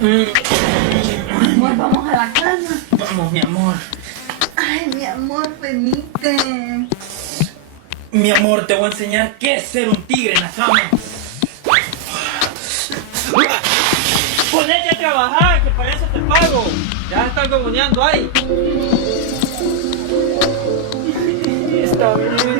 Amor, vamos a la cama. Vamos, mi amor. Ay, mi amor, venite. Mi amor, te voy a enseñar qué es ser un tigre en la cama. Ponete a trabajar, que para eso te pago. Ya estás gogoneando ahí. Está bien.